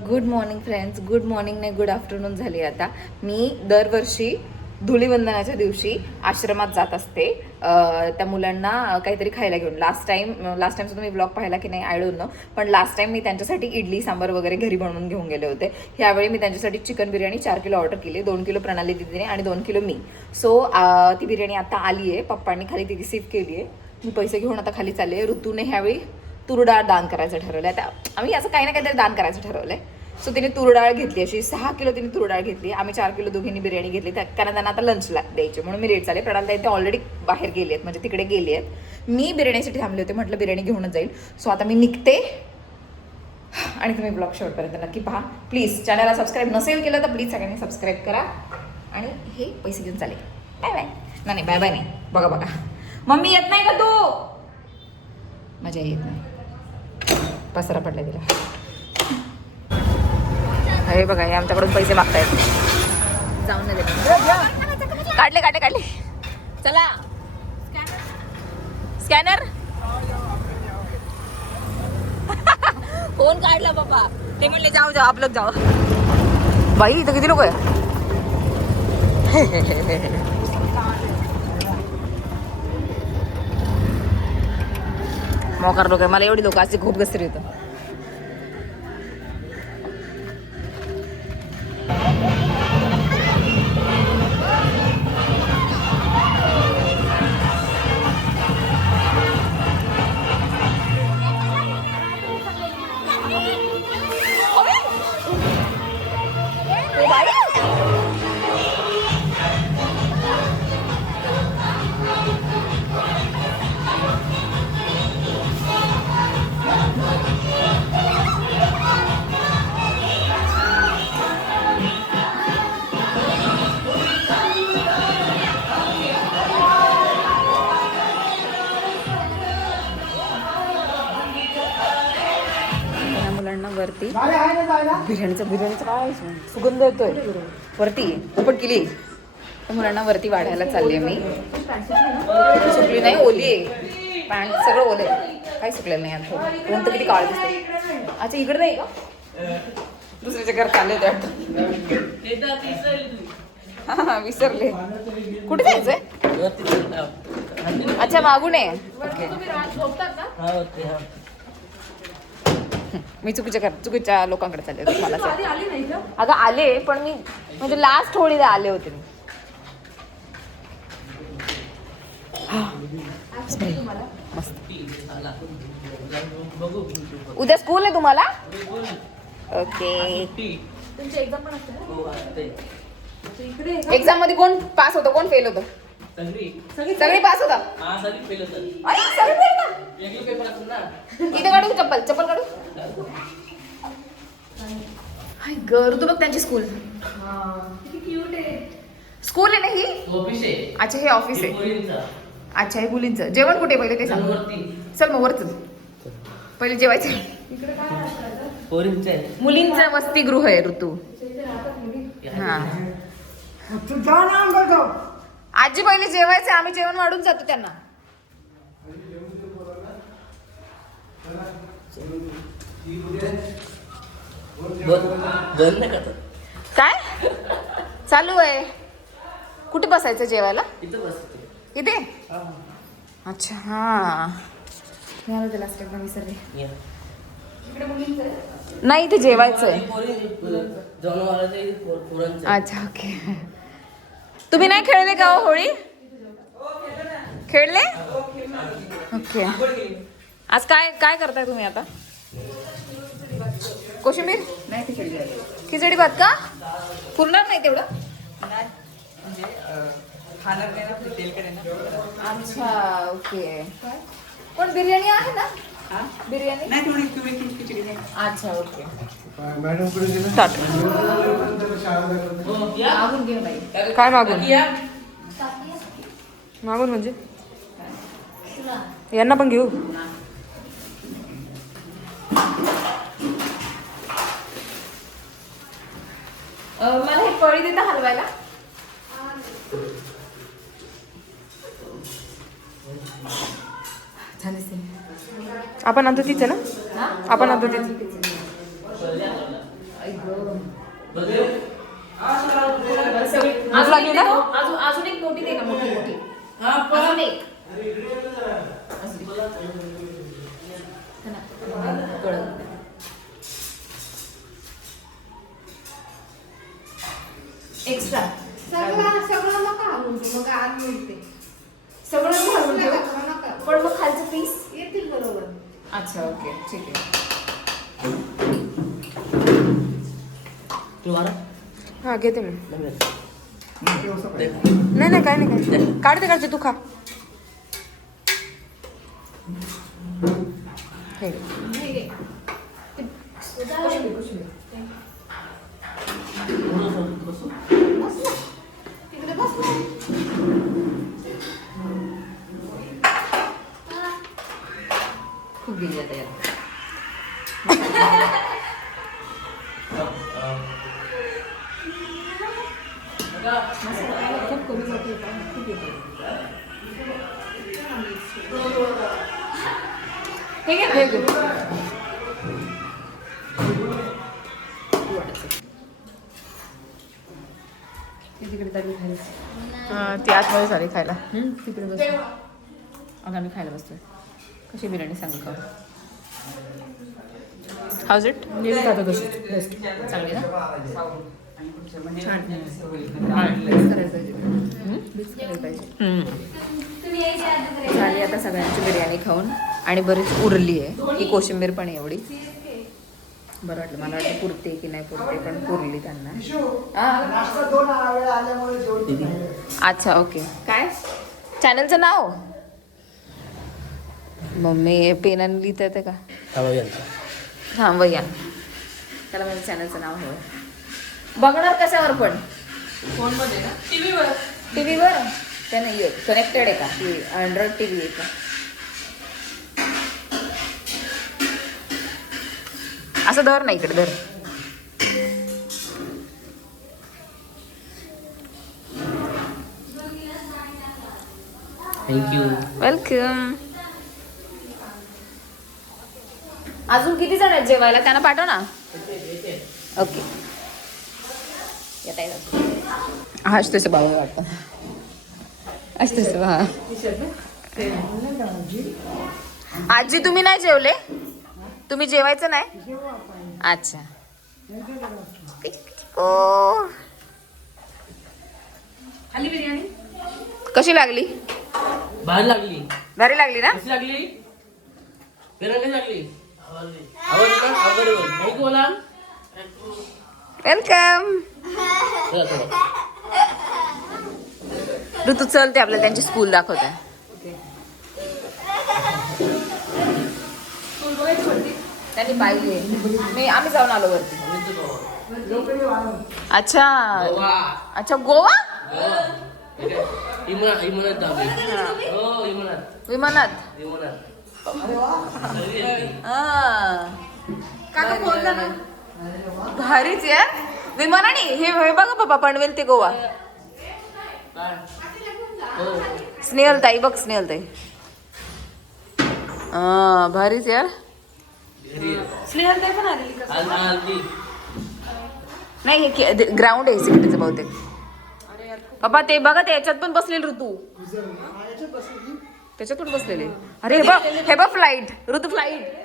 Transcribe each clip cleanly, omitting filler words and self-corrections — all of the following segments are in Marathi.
Good morning friends. Good morning नाही, गुड आफ्टरनून झाली आता. मी दरवर्षी धुलीवंदनाच्या दिवशी आश्रमात जात असते त्या मुलांना काहीतरी खायला घेऊन. लास्ट टाइम सुद्धा मी ब्लॉग पाहिला की नाही आय डोंट नो, पण लास्ट टाइम मी त्यांच्यासाठी इडली सांबार वगैरे घरी बनवून घेऊन गेले होते. ह्यावेळी मी त्यांच्यासाठी चिकन बिर्याणी 4 किलो ऑर्डर केली, 2 किलो प्रणाली दिदीने आणि 2 किलो मी. सो ती बिर्याणी आता आली आहे, पप्पांनी खाली ती रिसीव्ह केली आहे. मी पैसे घेऊन आता खाली चालले. ऋतूने ह्यावेळी तुरडाळ दान करायचं ठरवलं आहे. आम्ही असं काही ना काहीतरी दान करायचं ठरवलं आहे. सो तिने तुरडाळ घेतली, अशी 6 किलो तिने तुरडाळ घेतली. आम्ही 4 किलो दोघींनी बिर्याणी घेतली, कारण त्यांना आता लंचला द्यायचे म्हणून मी रेट चालेल. प्रणाल ते ऑलरेडी बाहेर गेली आहेत, म्हणजे तिकडे गेली आहेत. मी बिर्याणीसाठी थांबले होते, म्हटलं बिर्याणी घेऊनच जाईल. सो आता मी निघते आणि तुम्ही ब्लॉग शेवटपर्यंत नक्की पहा. प्लीज चॅनलला सबस्क्राईब नसेल केलं तर प्लीज सगळ्यांनी सबस्क्राईब करा. आणि हे पैसे घेऊन चालेल. Bye bye. नाही बाय बाय नाही, बघा बघा. मम्मी येत नाही का तू? मजा येत नाही, पसरा पडला तिला. हे बघा, हे आमच्याकडून पैसे मागतायत. जाऊन नाही देत. काढले. चला स्कॅनर. फोन काढला बाबा. ते म्हणले जाऊ आप लोग जाओ. बाई इथं किती लोक आहे. मोकार लोक आहे. मला एवढी लोक असते खूप गसरी होतं. वरती बिर्याणीचा काय सुगंध येतोय. वरती ओपन केली. त्या मुलांना वरती वाढायला चालली मी. सुकली नाही, ओली आहे पॅन्ट, सगळं ओले. काही सुकलेलं नाही आता. कोणतं किती काळ दिसते. अच्छा इकडे नाही का, दुसऱ्याच्या घरात चालले होते हा विसरले. कुठे जायचंय? अच्छा मागून आहे. मी चुकीच्या लोकांकडे चालले होते. अगं आले, पण मी म्हणजे लास्ट होळीला आले होते मी. मस्त. उद्या स्कूल आहे तुम्हाला? ओके. एक्झाम मध्ये कोण पास होतं, कोण फेल होतं? सगळी पास होता. इथे काढू चप्पल काढू. हाय गर, तू बघ त्यांची स्कूल. स्कूल आहे ना ही? अच्छा हे ऑफिस आहे. अच्छा हे मुलींचं. जेवण कुठे पहिले ते सांग. चल मग वर चल, पहिले जेवायचं. मुलींचं वसतिगृह आहे ऋतू. हा आजी पहिले जेवायचं, आम्ही जेवण वाढून जातो त्यांना. काय चालू आहे? कुठे बसायचं जेवायला? इथे. अच्छा हा विसरले. नाही इथे जेवायचंय. अच्छा ओके. तुम्ही नाही खेळले का होळी? खेळले? ओके. आज काय करताय तुम्ही आता? कोशिंबीर नाही, खिचडी भात का? पुरणार नाही तेवढं? अच्छा ओके. पण बिर्याणी आहे ना? बिर्याणी अच्छा ओके. काय मागून म्हणजे यांना पण घेऊ. मला हे पळी देता हलवायला. आपण आणतो तीच आहे ना? आपण आणतो तीच. अजून एक मोठी दे ना, मोठी अजून एक एक्स्ट्रा सगळं नका घालून तू, मग आत मिळते. सगळं घालून ठेव. नका. पण मग खालचं पीस. येतील बरोबर. अच्छा ओके ठीक आहे. हा घेते मी. नाही काय नाही काढते तू खा. हे घे. नाही घे. तिकडे बस ना. खूप गेली आता यात. खूप कमी जाते खूप येते. हे घे हे घे. ती आतमध्ये झाली खायला. तिकडे बस. अगं आम्ही खायला बसतोय. कशी बिर्याणी सांगू का? House it? मी खातो कशी बेस्ट. चांगली ना? झाली आता सगळ्यांची बिर्याणी खाऊन आणि बरीच उरली आहे. ही कोशिंबीर पण आहे एवढी. बरं वाटलं. मला वाटलं पुरते की नाही पुरते, पण पुरली त्यांना. अच्छा ओके. काय चॅनलचं नाव? मम्मी पेनाने लिहिता येते का? हां वैयान. त्याला माझ्या चॅनलचं नाव हवं. बघणार कशावर पण? फोनमध्ये ना? टीव्हीवर त्या नाही आहे. कनेक्टेड आहे का? टी अँड्रॉइड टी व्ही आहे का? असं धर नाही इकडे धर. थँक्यू. वेलकम. अजून किती जण आहेत जेवायला? त्यांना पाठव ना. ओके येता येतात. हाच तसं भाऊ वाटतं. आज तसं हा. आजी तुम्ही नाही जेवले? तुम्ही जेवायचं नाही? अच्छा. ओ खाली बिर्याणी कशी लागली? बाहेर लागली. भारी लागली ना? कशी लागली? कशी लागली? आवाज थँक्यू बोला. वेलकम. चला चला. ऋतू चलते आपल्याला त्यांची स्कूल दाखवते. त्यांनी पाहिली. आम्ही जाऊन आलो वरती. अच्छा अच्छा गोवा. विमानात जाऊ. हो विमानात. भारीच यार. विमानाने हे बघा बाबा पनवेल ते गोवा. स्नेहल ताई बघ स्नेहल ताई. भारीच यार. स्नेहल ताई पण आलेली का? नाही हे ग्राउंड आहे सिटीचं बहुतेक. बाबा ते बघा ते याच्यात पण बसलेली ऋतू. त्याच्यात पण बसलेले. अरे हे बघ फ्लाईट. ऋतू फ्लाईट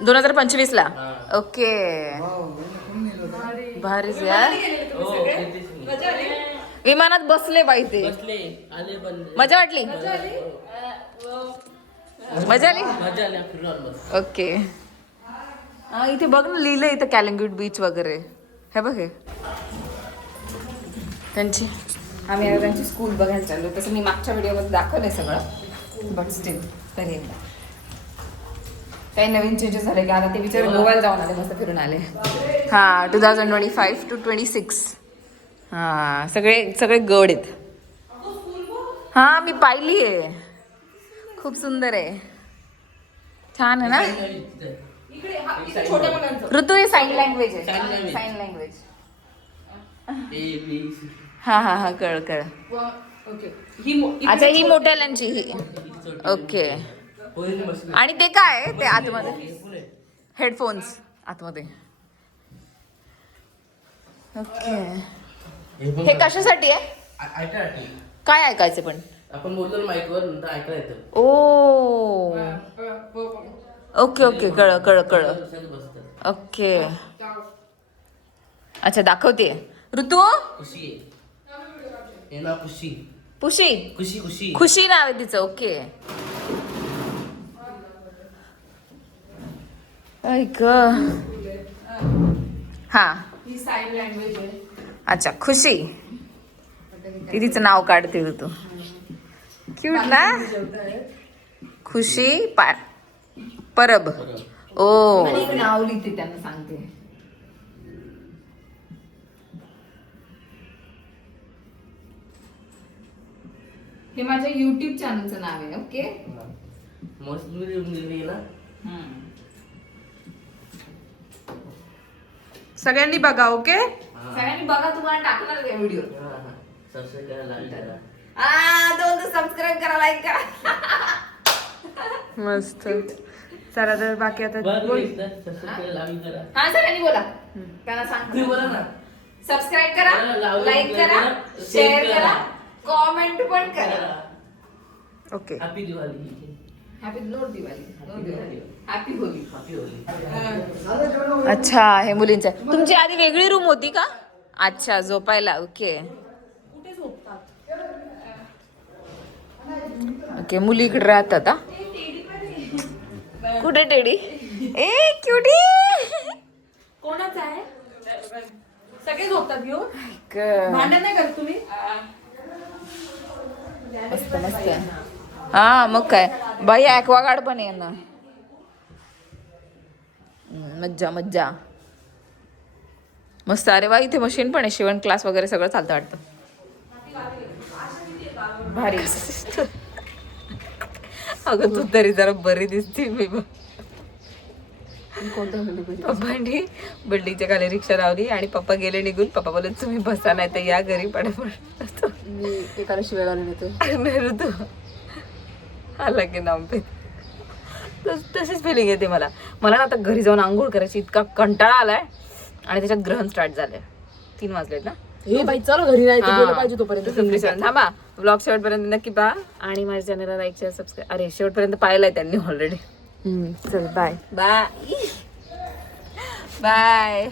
2025 ला. ओके भारीच यार. विमानात बसले बाई ते. मजा वाटली? मजा आली. ओके. इथे बघ ना लिहिलंय इथं कॅलिंगूट बीच वगैरे. हे बघ हे त्यांची. आम्ही आता त्यांची स्कूल बघायला चाललो. तसं मी मागच्या व्हिडिओमध्ये दाखवलंय सगळं, बट स्टील तरी काही नवीन चेंजेस झाले की आता ते विचार गोव्याला जाऊन आले, मस्त फिरून आले. हा 2025 to 26. हा सगळे गड आहेत. हा मी पाहिली आहे. खूप सुंदर आहे. छान आहे ना. ऋतू हे साईन लँग्वेज आहे. Sign language. हा कळ. अच्छा ही मोठ्याल्यांची ही. ओके. आणि ते काय ते आतमध्ये हेडफोन्स आतमध्ये. ओके, हे कशासाठी आहे? ऐकायसाठी. काय ऐकायचं पण? आपण बोललो माईकवर नंतर ऐकायला येतं. ओ ओके ओके, कळ कळ कळ. दुसऱ्याचं बसतं. ओके, अच्छा दाखवते. ऋतू खुशी आहे. हे नाव खुशी. पुशी खुशी खुशी. खुशी नाव आहे तिचं. ओके, ऐक हा, ही साईड लँग्वेज आहे. अच्छा खुशी, ती तिचं नाव काढते ऋतू. क्यूट ना. खुशी परब. ओ, नाव लिहिते त्यांना सांगते. हे माझ्या युट्यूब चॅनलचं नाव आहे. ओके, मस्त लिहिली ना. सगळ्यांनी बघा. ओके, सगळ्यांनी बघा. तुम्हाला टाकणार का व्हिडिओ? सबस्क्राईब करा, लाईक करा. सबस्क्राईब करा, लाईक करा. मस्त. चला तर बाकी आता बरं, बोल. सबस्क्राईब करा, लाईक करा. हा, सगळ्यांनी बोला. त्यांना तुम्ही सांग. बोला ना. सबस्क्राईब करा, लाईक करा, शेअर करा, कॉमेंट पण करा. Okay, happy Diwali. Happy note Diwali, happy Holy. Happy Holy. अच्छा, हे मुलींचं. तुमची आधी वेगळी रूम होती का? अच्छा, झोपायला. ओके ओके, मुली इकडे राहतात. कुठे टेडी? ए क्युटी. कोणाचं आहे? सगळे झोपतात घेऊन. क- भांडण नाही करत तुम्ही? मस्त मस्त. हा मग काय बाई, ॲक्वागार्ड पण आहे ना. मज्जा मज्जा, मस्त. अरे वा, इथे मशीन पण आहे, शिवण क्लास वगैरे सगळं चालतं वाटतं. भारी. अगं तू तरी जरा बरी दिसते. मी पप्पांनी बिल्डिंगच्या खाली रिक्षा लावली आणि पप्पा गेले निघून. पप्पा बोलत तुम्ही बसा, नाही तर या घरी पडत. मी एकाला शिवाय घालून येतो. ऋतू आला की नाम पे तशीच फिलिंग येते मला. मला ना आता घरी जाऊन आंघोळ करायची इतका कंटाळा आलाय. आणि त्याच्यात ग्रहण स्टार्ट झालंय. 3 वाजलेत ना. हे बाई चल घरी नाही तर गेलं पाहिजे तोपर्यंत. थांबा, ब्लॉग शेवटपर्यंत नक्की पहा आणि माझ्या चॅनलला लाईक शेअर सबस्क्राईब. अरे शेवटपर्यंत पाहिलंय त्यांनी ऑलरेडी. चल बाय. Bye bye.